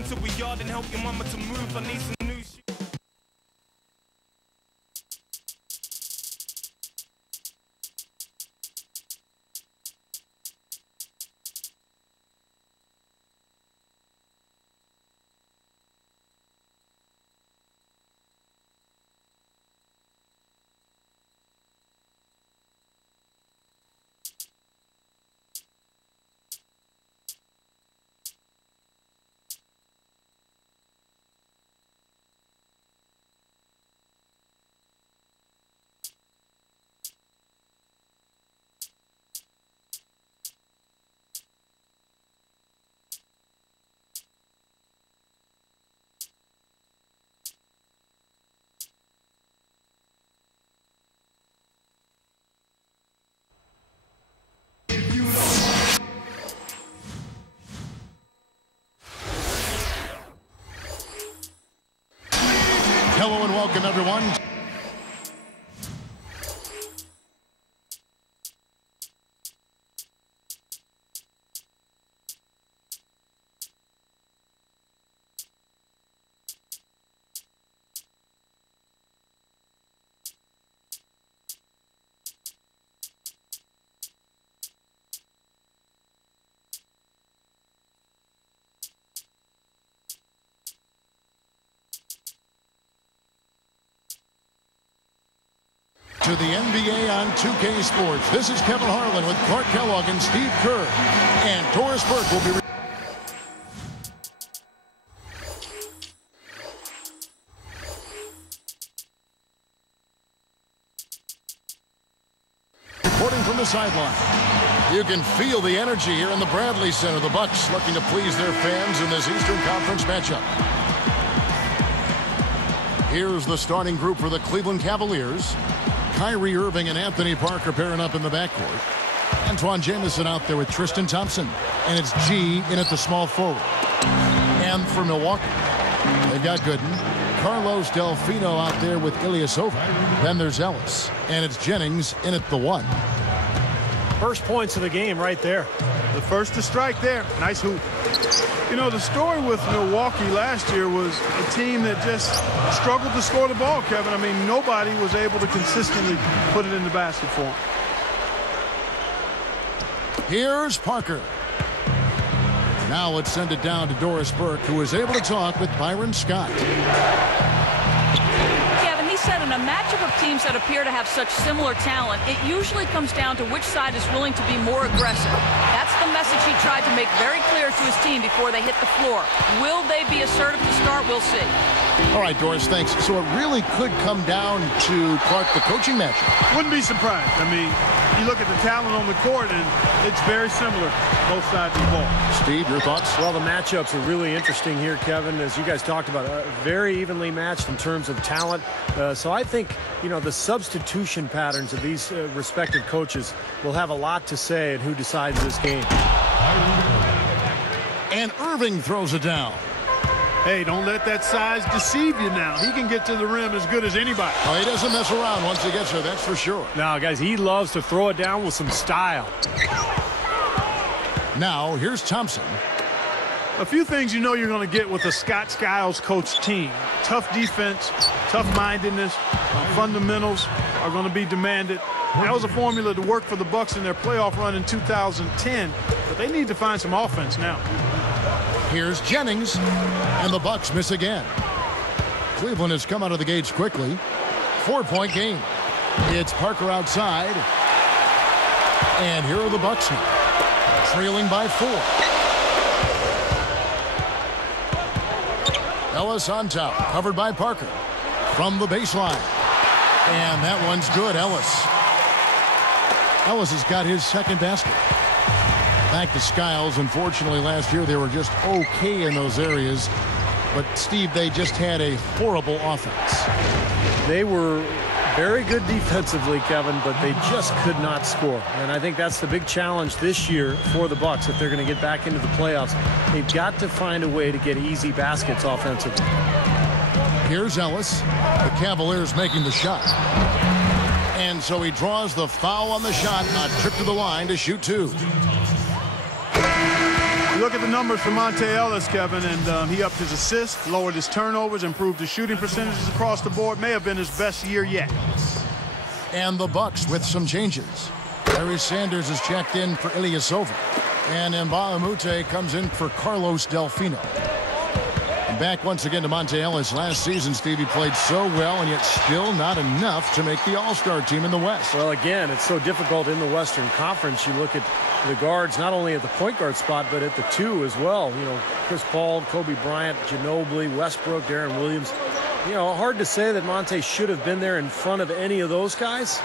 into a yard and help your mama to move. I need some new shit. Hello and welcome, everyone. To the NBA on 2K Sports. This is Kevin Harlan with Clark Kellogg and Steve Kerr. And Doris Burke will be reporting from the sideline. You can feel the energy here in the Bradley Center. The Bucks looking to please their fans in this Eastern Conference matchup. Here's the starting group for the Cleveland Cavaliers. Kyrie Irving and Anthony Parker pairing up in the backcourt. Antoine Jamison out there with Tristan Thompson. And it's G in at the small forward. And for Milwaukee, they've got Gooden. Carlos Delfino out there with Ilyasova. Then there's Ellis. And it's Jennings in at the 1. First points of the game right there. The first to strike there. Nice hoop. You know, the story with Milwaukee last year was a team that just struggled to score the ball, Kevin. I mean, nobody was able to consistently put it in the basket for them. Here's Parker. Now let's send it down to Doris Burke, who was able to talk with Byron Scott. Said in a matchup of teams that appear to have such similar talent, it usually comes down to which side is willing to be more aggressive. That's the message he tried to make very clear to his team before they hit the floor. Will they be assertive to start? We'll see. All right, Doris, thanks. So it really could come down to, Clark, the coaching matchup. Wouldn't be surprised. I mean, you look at the talent on the court, and it's very similar, both sides of the ball. Steve, your thoughts? Well, the matchups are really interesting here, Kevin, as you guys talked about. Very evenly matched in terms of talent. So I think, you know, the substitution patterns of these respective coaches will have a lot to say in who decides this game. And Irving throws it down. Hey, don't let that size deceive you now. He can get to the rim as good as anybody. Oh, he doesn't mess around once he gets there, that's for sure. Now, guys, he loves to throw it down with some style. Now, here's Thompson. A few things you know you're going to get with a Scott Skiles coach team. Tough defense, tough-mindedness, fundamentals are going to be demanded. That was a formula to work for the Bucks in their playoff run in 2010, but they need to find some offense now. Here's Jennings, and the Bucks miss again. Cleveland has come out of the gates quickly. 4-point game. It's Parker outside. And here are the Bucks now, trailing by 4. Ellis on top, covered by Parker. From the baseline. And that one's good, Ellis. Ellis has got his second basket. Back to Skiles. Unfortunately, last year they were just okay in those areas. But, Steve, they just had a horrible offense. They were very good defensively, Kevin, but they just could not score. And I think that's the big challenge this year for the Bucks if they're going to get back into the playoffs. They've got to find a way to get easy baskets offensively. Here's Ellis. The Cavaliers making the shot. And so he draws the foul on the shot. A trip to the line to shoot 2. Look at the numbers for Monte Ellis, Kevin, and he upped his assists, lowered his turnovers, improved his shooting percentages across the board. May have been his best year yet. And the Bucks with some changes. Larry Sanders is checked in for Ilyasova. And Mbah comes in for Carlos Delfino. And back once again to Monte Ellis. Last season, Stevie played so well, and yet still not enough to make the All-Star team in the West. Well, again, it's so difficult in the Western Conference. You look at the guards, not only at the point guard spot, but at the two as well. You know, Chris Paul, Kobe Bryant, Ginobili, Westbrook, Deron Williams. You know, hard to say that Monte should have been there in front of any of those guys.